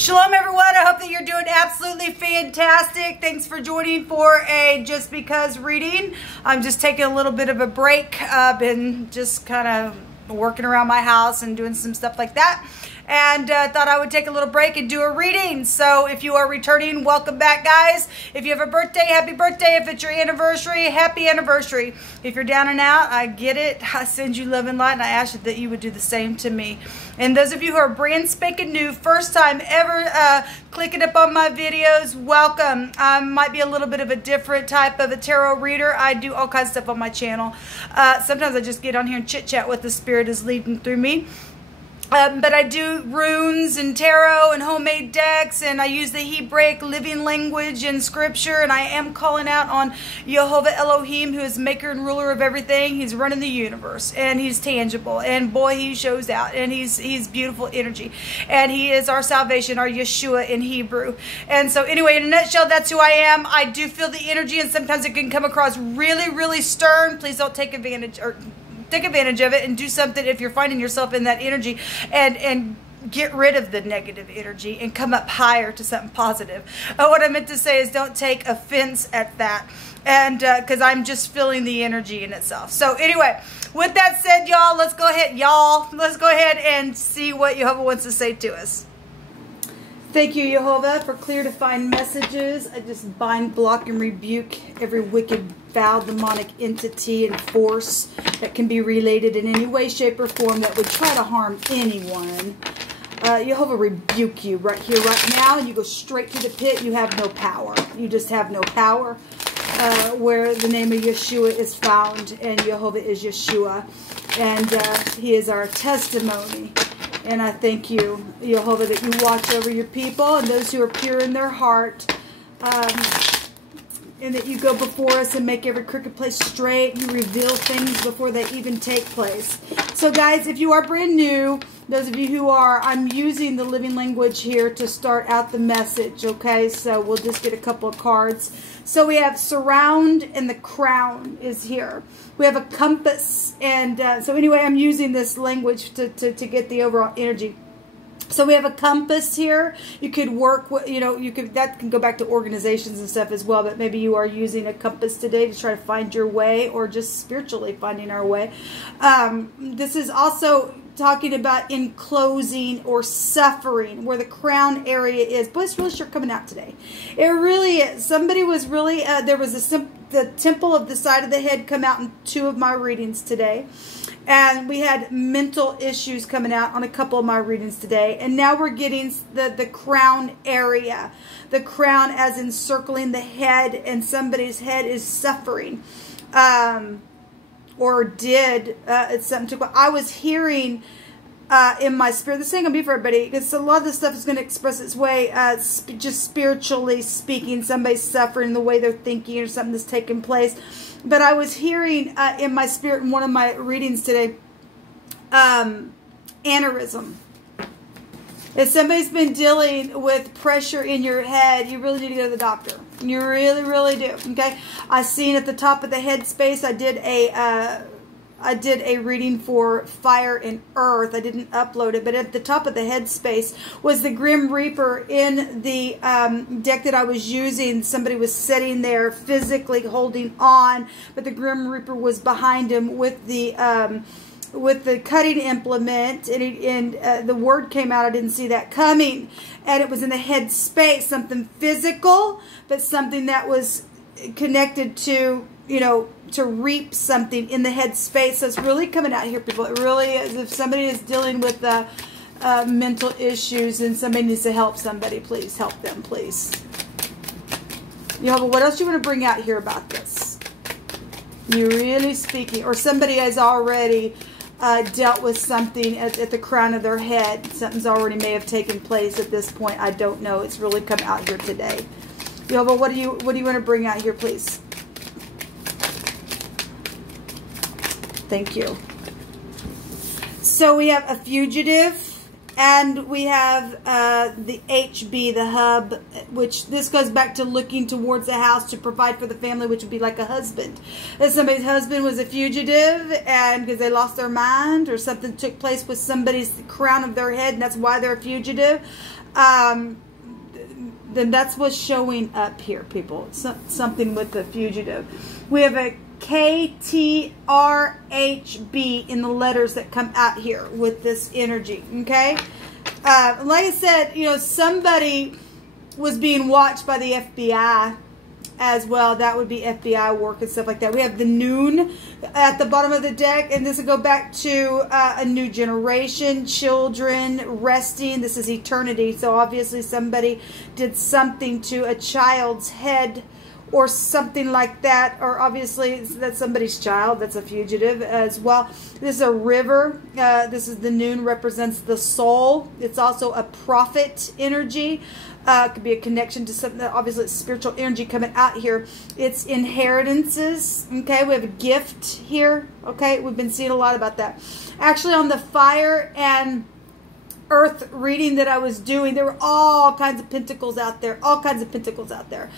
Shalom everyone, I hope that you're doing absolutely fantastic. Thanks for joining for a Just Because reading. I'm just taking a little bit of a break. Been just kind of working around my house and doing some stuff like that. And thought I would take a little break and do a reading. So if you are returning, welcome back, guys. If you have a birthday, happy birthday. If it's your anniversary, happy anniversary. If you're down and out, I get it. I send you love and light, and I ask that you would do the same to me. And those of you who are brand spanking new, first time ever clicking up on my videos, welcome. I might be a little bit of a different type of a tarot reader. I do all kinds of stuff on my channel. Sometimes I just get on here and chit chat what the Spirit is leading through me. But I do runes and tarot and homemade decks, and I use the Hebraic living language and scripture, and I am calling out on Jehovah Elohim, who is maker and ruler of everything. He's running the universe, and he's tangible, and boy, he shows out, and he's beautiful energy, and he is our salvation, our Yeshua in Hebrew. And so anyway, in a nutshell, that's who I am. I do feel the energy, and sometimes it can come across really, really stern. Please don't take advantage of it and do something if you're finding yourself in that energy, and get rid of the negative energy and come up higher to something positive. What I meant to say is don't take offense at that, and because I'm just feeling the energy in itself. So anyway, with that said, y'all, let's go ahead and see what Jehovah wants to say to us. Thank you, Jehovah, for clear defined messages. I just bind, block, and rebuke every wicked, foul, demonic entity and force that can be related in any way, shape, or form that would try to harm anyone. Jehovah rebuke you right here, right now. You go straight to the pit. You have no power. You just have no power. Where the name of Yeshua is found, and Jehovah is Yeshua. And he is our testimony. And I thank you, Jehovah, that you watch over your people and those who are pure in their heart. And that you go before us and make every crooked place straight. You reveal things before they even take place. So guys, if you are brand new, those of you who are, I'm using the living language here to start out the message, okay? So we'll just get a couple of cards. So we have surround, and the crown is here. We have a compass, and so anyway, I'm using this language to get the overall energy. So we have a compass here. You could work with, that can go back to organizations and stuff as well, but maybe you are using a compass today to try to find your way, or just spiritually finding our way. This is also talking about enclosing or suffering, where the crown area is. Boy, it's really sure coming out today. It really is. Somebody was really, there was the temple of the side of the head come out in 2 of my readings today. And we had mental issues coming out on a couple of my readings today. And now we're getting the crown area. The crown as encircling the head, and somebody's head is suffering. Or did. It's something to, I was hearing in my spirit. This ain't going to be for everybody, because a lot of this stuff is going to express its way just spiritually speaking. Somebody's suffering the way they're thinking, or something that's taking place. But I was hearing in my spirit in one of my readings today, aneurysm. If somebody's been dealing with pressure in your head, you really need to go to the doctor. You really, really do. Okay, I seen at the top of the head space. I did a reading for fire and earth. I didn't upload it, but at the top of the head space was the Grim Reaper in the deck that I was using. Somebody was sitting there physically holding on, but the Grim Reaper was behind him with the cutting implement, and the word came out. I didn't see that coming, and it was in the head space, something physical, but something that was connected to, to reap something in the head space. So it's really coming out here, people. It really is. If somebody is dealing with mental issues and somebody needs to help somebody, please help them, please. But what else do you want to bring out here about this? You're really speaking, or somebody has already dealt with something at the crown of their head. Something's already may have taken place at this point. I don't know. It's really come out here today. But what do you want to bring out here, please? Thank you. So we have a fugitive, And we have the HB, the hub, which this goes back to looking towards the house to provide for the family, which would be like a husband. If somebody's husband was a fugitive and because they lost their mind or something took place with somebody's crown of their head and that's why they're a fugitive, then that's what's showing up here, people. Something with the fugitive. We have a KTRHB in the letters that come out here with this energy, okay? Like I said, you know, somebody was being watched by the FBI as well. That would be FBI work and stuff like that. We have the noon at the bottom of the deck, and this will go back to a new generation, children, resting. This is eternity, so obviously somebody did something to a child's head or something like that, or obviously that's somebody's child, that's a fugitive as well. This is a river. This is the noon, represents the soul. It's also a prophet energy. It could be a connection to something that obviously it's spiritual energy coming out here. It's inheritances. Okay, we have a gift here. Okay, we've been seeing a lot about that. Actually, on the fire and earth reading that I was doing, there were all kinds of pentacles out there, all kinds of pentacles out there.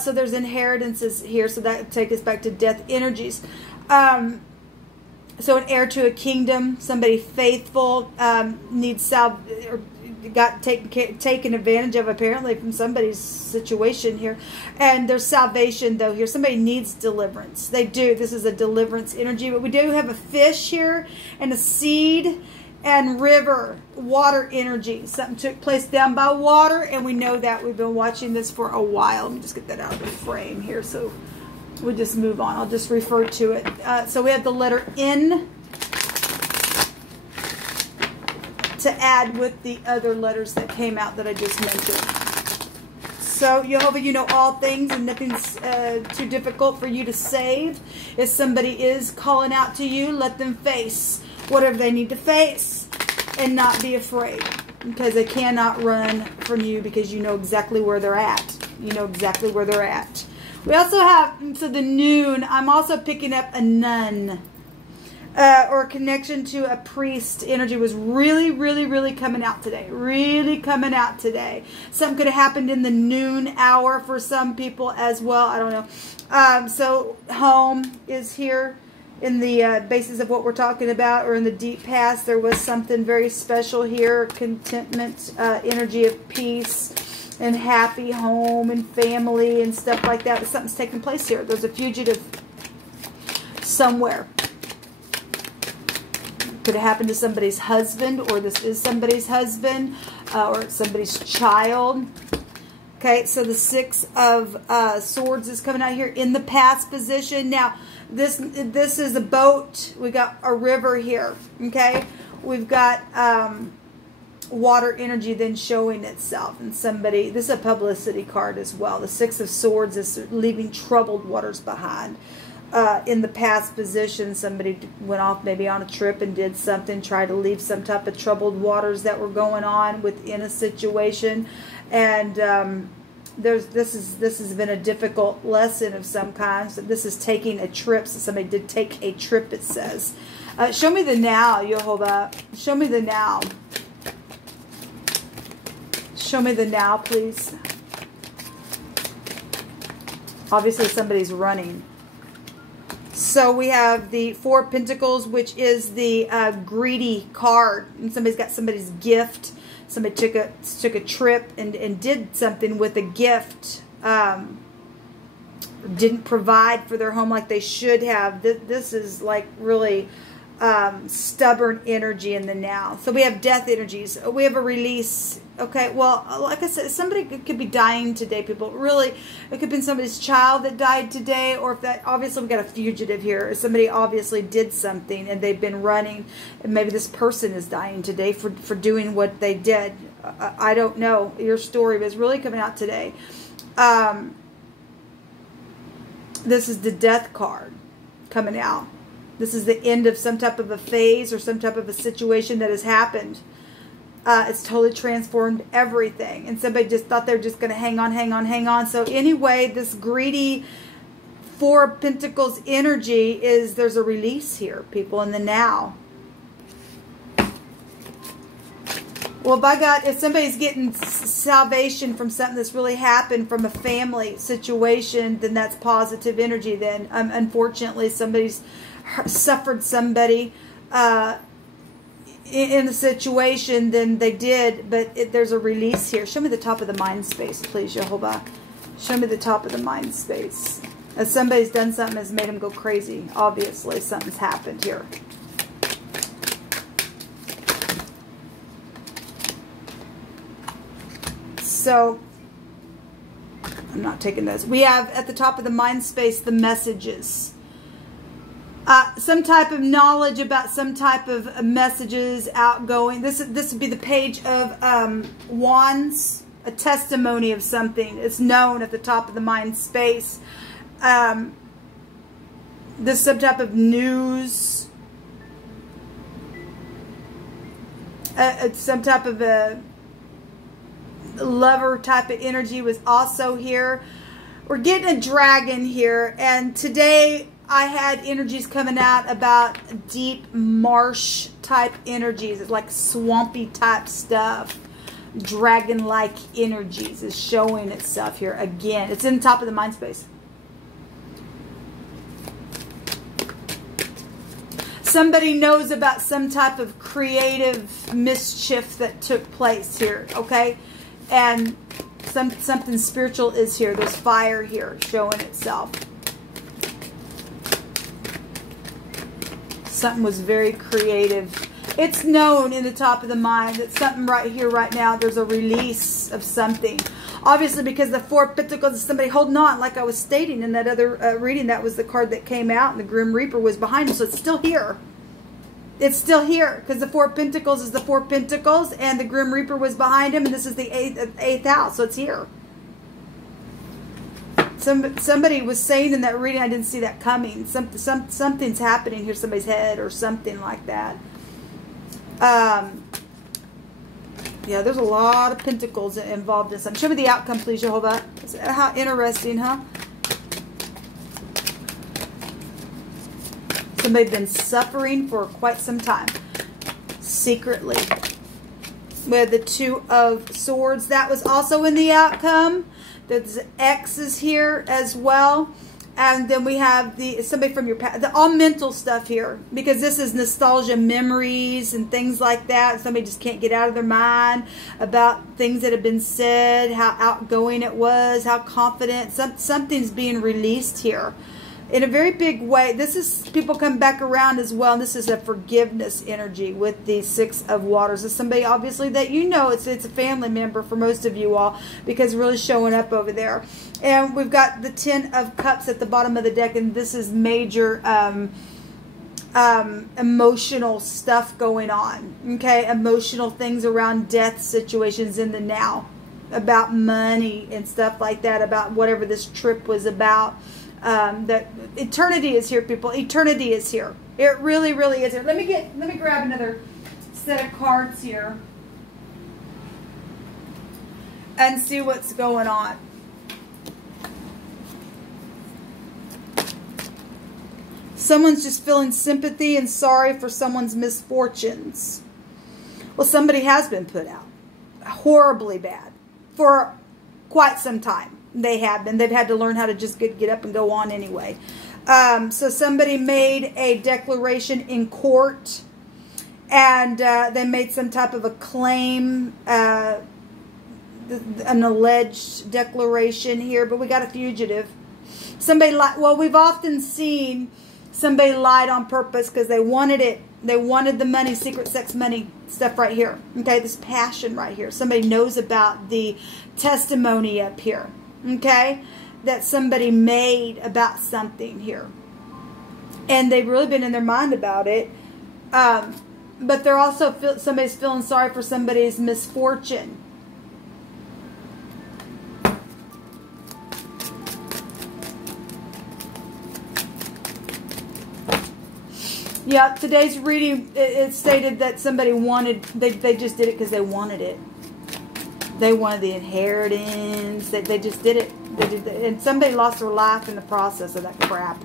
So there's inheritances here, so that takes us back to death energies. So an heir to a kingdom, somebody faithful, needs or got taken advantage of apparently from somebody's situation here. And there's salvation though here. Somebody needs deliverance. They do. This is a deliverance energy, but we do have a fish here and a seed and river, water energy. Something took place down by water, and we know that. We've been watching this for a while. Let me just get that out of the frame here, so we'll just move on. I'll just refer to it. So we have the letter N to add with the other letters that came out that I just mentioned. So, Jehovah, you know all things, and nothing's too difficult for you to save. If somebody is calling out to you, let them face whatever they need to face and not be afraid, because they cannot run from you, because you know exactly where they're at. You know exactly where they're at. We also have, so the noon, I'm also picking up a nun or a connection to a priest. Energy was really, really, really coming out today. Really coming out today. Something could have happened in the noon hour for some people as well. I don't know. So home is here. In the basis of what we're talking about, or in the deep past, there was something very special here. Contentment, energy of peace and happy home and family and stuff like that. But something's taking place here. There's a fugitive somewhere. Could have happened to somebody's husband, or this is somebody's husband, or somebody's child. Okay, so the Six of Swords is coming out here in the past position. Now, this is a boat. We got a river here. Okay, we've got water energy then showing itself, and somebody. This is a publicity card as well. The Six of Swords is leaving troubled waters behind. In the past position, somebody went off maybe on a trip and did something, tried to leave some type of troubled waters that were going on within a situation, and this has been a difficult lesson of some kind. So this is taking a trip. So somebody did take a trip, it says. Show me the now, Jehovah. Show me the now. Show me the now, please. Obviously somebody's running. So we have the Four of Pentacles, which is the greedy card. And somebody's got somebody's gift. Somebody took a trip and did something with a gift. Didn't provide for their home like they should have. This is like really stubborn energy in the now. So we have death energies. We have a release. Okay, well, like I said, somebody could be dying today, people. Really, it could have been somebody's child that died today, or if that, obviously we've got a fugitive here. Somebody obviously did something and they've been running, and maybe this person is dying today for doing what they did. I don't know your story, but it's really coming out today. This is the death card coming out. This is the end of some type of a phase or some type of a situation that has happened. It's totally transformed everything. And somebody just thought they were just going to hang on, hang on, hang on. So anyway, this greedy Four of Pentacles energy is, there's a release here, people, in the now. Well, by God, if somebody's getting salvation from something that's really happened from a family situation, then that's positive energy. Then, unfortunately, somebody's suffered somebody in a situation, then they did, but there's a release here. Show me the top of the mind space, please, Jehovah. Show me the top of the mind space. As somebody's done something that's made them go crazy. Obviously, something's happened here. So, I'm not taking those. We have at the top of the mind space the messages. Some type of knowledge about some type of messages outgoing. This would be the page of wands, a testimony of something. It's known at the top of the mind space. This some type of news. Some type of a lover type of energy was also here. We're getting a dragon here, and today I had energies coming out about deep marsh type energies. It's like swampy type stuff. Dragon-like energies is showing itself here again. It's in the top of the mind space. Somebody knows about some type of creative mischief that took place here, okay? And something spiritual is here. There's fire here showing itself. Something was very creative. It's known in the top of the mind that something right here, right now, there's a release of something. Obviously, because the Four of Pentacles is somebody holding on, like I was stating in that other reading, that was the card that came out, and the Grim Reaper was behind him, so it's still here. It's still here, because the Four of Pentacles is the Four of Pentacles, and the Grim Reaper was behind him, and this is the eighth house, so it's here. Somebody was saying in that reading, I didn't see that coming. Something's happening here, somebody's head or something like that. Yeah, there's a lot of pentacles involved in something. Show me the outcome, please, Jehovah. How interesting, huh? Somebody's been suffering for quite some time, secretly. With the Two of Swords, that was also in the outcome. There's X's here as well. And then we have somebody from your past, all mental stuff here, because this is nostalgia, memories and things like that. Somebody just can't get out of their mind about things that have been said, how outgoing it was, how confident. Something's being released here in a very big way. This is people come back around as well. And this is a forgiveness energy with the Six of Waters. It's somebody obviously that you know. It's a family member for most of you all, because really showing up over there. And we've got the Ten of Cups at the bottom of the deck, and this is major emotional stuff going on. Okay, emotional things around death situations in the now, about money and stuff like that, about whatever this trip was about. That eternity is here, people. Eternity is here. It really, really is here. Let me grab another set of cards here and see what's going on. Someone's just feeling sympathy and sorry for someone's misfortunes. Well, somebody has been put out horribly bad for quite some time. They have been. They've had to learn how to just get up and go on anyway. So somebody made a declaration in court, and they made some type of a claim, an alleged declaration here. But we got a fugitive. Somebody lied. Well, we've often seen somebody lied on purpose because they wanted it. They wanted the money, secret sex money stuff right here. Okay, this passion right here. Somebody knows about the testimony up here. Okay, that somebody made about something here, and they've really been in their mind about it, but they're also somebody's feeling sorry for somebody's misfortune. Yeah, today's reading, it stated that somebody wanted, they just did it because they wanted it. They wanted the inheritance. They just did it. And somebody lost their life in the process of that crap.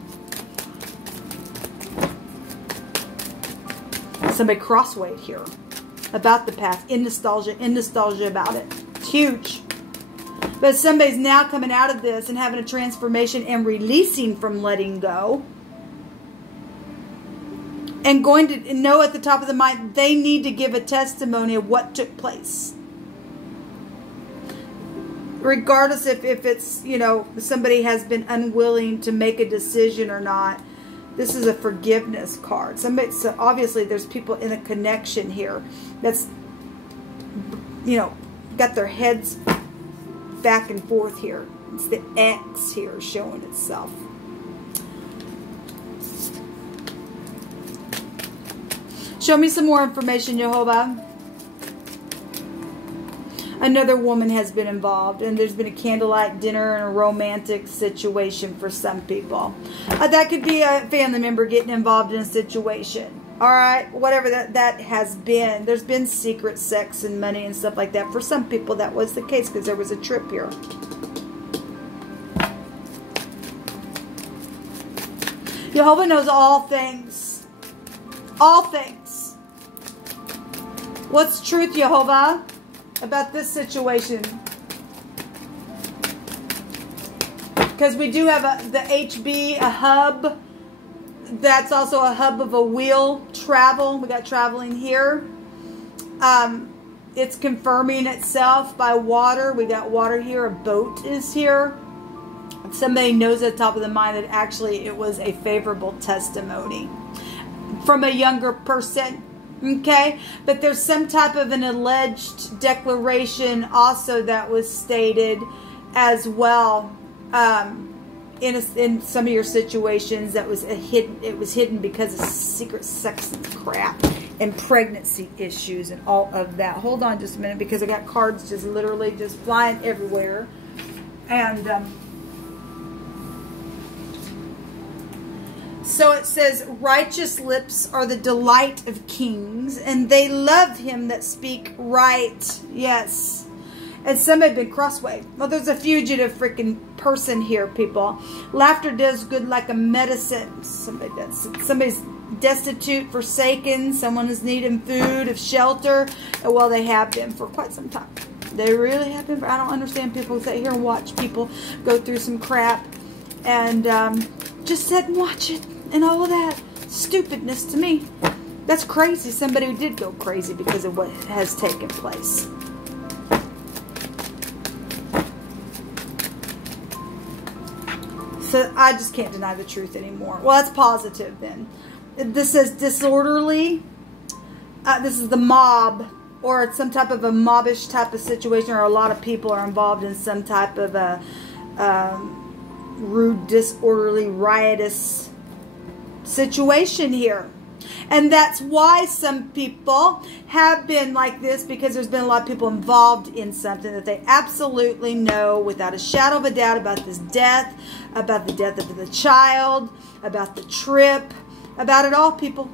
Somebody crosswayed here. about the past, in nostalgia about it. It's huge. But somebody's now coming out of this and having a transformation and releasing from letting go. And going to know at the top of the mind, they need to give a testimony of what took place. Regardless if it's, you know, somebody has been unwilling to make a decision or not. This is a forgiveness card. Somebody, so obviously there's people in a connection here that's, you know, got their heads back and forth here. It's the X here showing itself. Show me some more information, Jehovah. Another woman has been involved, and there's been a candlelight dinner and a romantic situation for some people. That could be a family member getting involved in a situation. All right, whatever that has been. There's been secret sex and money and stuff like that. For some people, that was the case because there was a trip here. Jehovah knows all things. All things. What's truth, Jehovah, about this situation? Because we do have the HB, a hub. That's also a hub of a wheel travel. We got traveling here. It's confirming itself by water. We got water here. A boat is here. Somebody knows at the top of the mind that actually it was a favorable testimony from a younger person. Okay, but there's some type of an alleged declaration also that was stated as well in some of your situations that was hidden. It was hidden because of secret sex and crap and pregnancy issues and all of that. Hold on just a minute because I got cards just literally just flying everywhere. And so it says, righteous lips are the delight of kings, and they love him that speak right. Yes. And somebody been crossway. Well, there's a fugitive freaking person here, people. Laughter does good like a medicine. Somebody's destitute, forsaken. Someone is needing food, of shelter. Well, they have been for quite some time. They really have been. I don't understand people who sit here and watch people go through some crap and just sit and watch it. And all of that stupidness to me. That's crazy. Somebody who did go crazy because of what has taken place. So I just can't deny the truth anymore. Well, that's positive then. This says disorderly. This is the mob. Or it's some type of a mobbish type of situation. Or a lot of people are involved in some type of a rude, disorderly, riotous situation here. And that's why some people have been like this, because there's been a lot of people involved in something that they absolutely know without a shadow of a doubt about this death, about the death of the child, about the trip, about it all, people.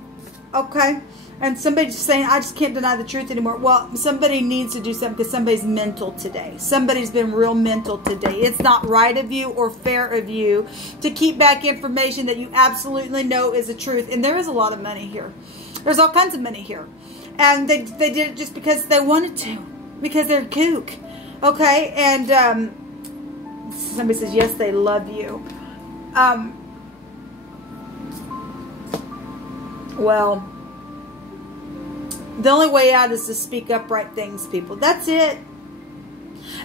Okay? And somebody just saying, I just can't deny the truth anymore. Well, somebody needs to do something because somebody's mental today. Somebody's been real mental today. It's not right of you or fair of you to keep back information that you absolutely know is the truth. And there is a lot of money here. There's all kinds of money here. And they did it just because they wanted to. Because they're kook. Okay? And somebody says, yes, they love you. Well, the only way out is to speak upright things, people. That's it.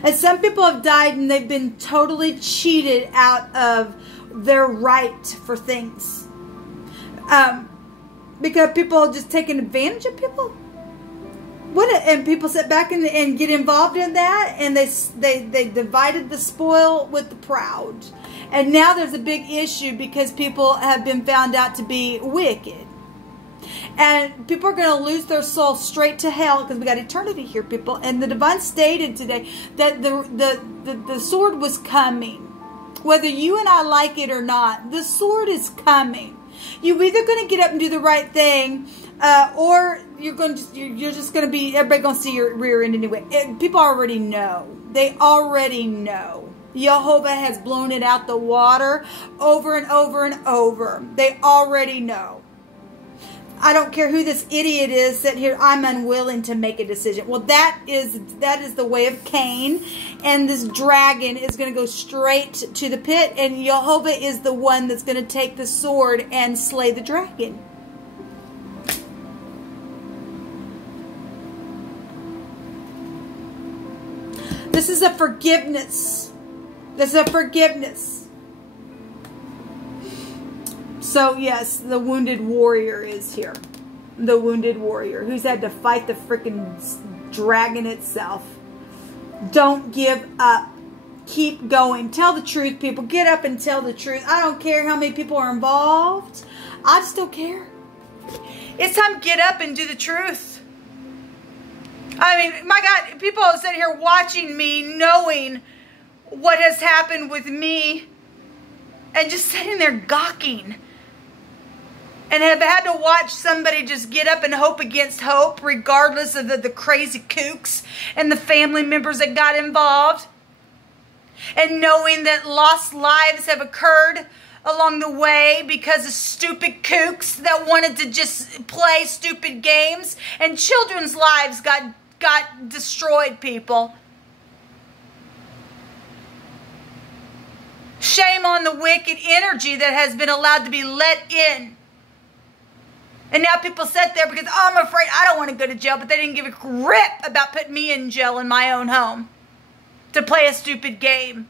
And some people have died and they've been totally cheated out of their right for things. Because people are just taking advantage of people. And people sit back and get involved in that, and they divided the spoil with the proud. And now there's a big issue because people have been found out to be wicked. And people are going to lose their soul straight to hell because we got eternity here, people. And the divine stated today that the sword was coming. Whether you and I like it or not, the sword is coming. You're either going to get up and do the right thing, or you're just going to be, everybody going to see your rear end anyway. People already know. They already know. Jehovah has blown it out the water over and over and over. They already know. I don't care who this idiot is sitting here, I'm unwilling to make a decision. Well, that is the way of Cain, and this dragon is going to go straight to the pit, and Jehovah is the one that's going to take the sword and slay the dragon. This is a forgiveness. This is a forgiveness. So, yes, the wounded warrior is here. The wounded warrior who's had to fight the freaking dragon itself. Don't give up. Keep going. Tell the truth, people. Get up and tell the truth. I don't care how many people are involved. I just don't care. It's time to get up and do the truth. I mean, my God, people are sitting here watching me, knowing what has happened with me, and just sitting there gawking. And have had to watch somebody just get up and hope against hope, regardless of the crazy kooks and the family members that got involved. And knowing that lost lives have occurred along the way because of stupid kooks that wanted to just play stupid games. And children's lives got destroyed, people. Shame on the wicked energy that has been allowed to be let in. And now people sit there because, oh, I'm afraid I don't want to go to jail, but they didn't give a rip about putting me in jail in my own home to play a stupid game.